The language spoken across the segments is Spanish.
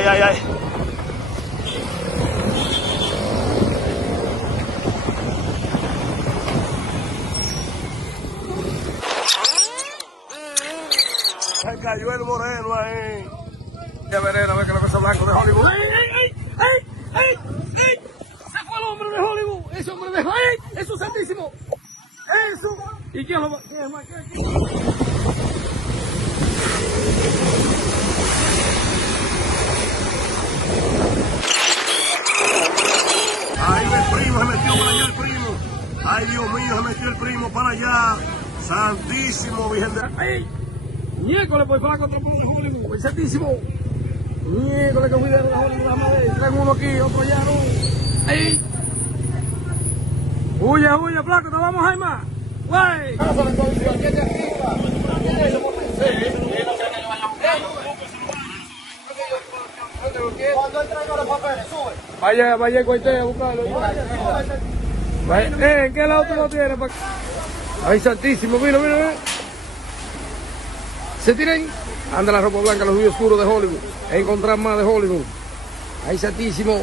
Ay, ay, ay. Se cayó el moreno ahí. Ya veré, a ver que la cosa blanco de Hollywood. ¡Ey, ey, ey, ey, ey! ¡Se fue el hombre de Hollywood! ¡Ese hombre de Hollywood! ¡Ey! ¡Eso es santísimo! ¡Eso! ¿Y quién lo va? ¿Quién más? ¿Quién? Ay, el primo se metió para allá, el primo. Ay, Dios mío, se metió el primo para allá. Santísimo, Virgen de... ¡Ay! Miércoles, pues, flaco, otro pueblo de Hollywood. El santísimo. Miércoles, que cuidaron de Hollywood, la madre. Traen uno aquí, otro allá, ¿no? ¡Ay! Huye, huye, flaco, te vamos a ir más. ¡Güey! Cuando él traiga los papeles, sube. Vaya, cuente a buscarlo. ¿En qué lado tú lo tienes? Ay, santísimo, mira, mira, mira. Se tiren. Anda la ropa blanca, los vídeos oscuros de Hollywood. Encontrar más de Hollywood. Ay, santísimo.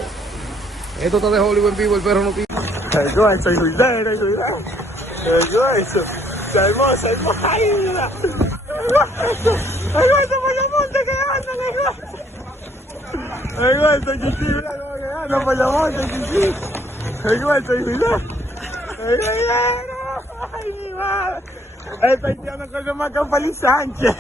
Esto está de Hollywood en vivo, el perro no tiene. Yo eso, se hermosa, ay, mira. Ay, guarda, Payamonte, que anda, ay, guarda, chichi, mira, que anda, Payamonte, chichi. Ay, guarda, mira. Ay, mi madre. Estoy tirando con el Macapali Sánchez.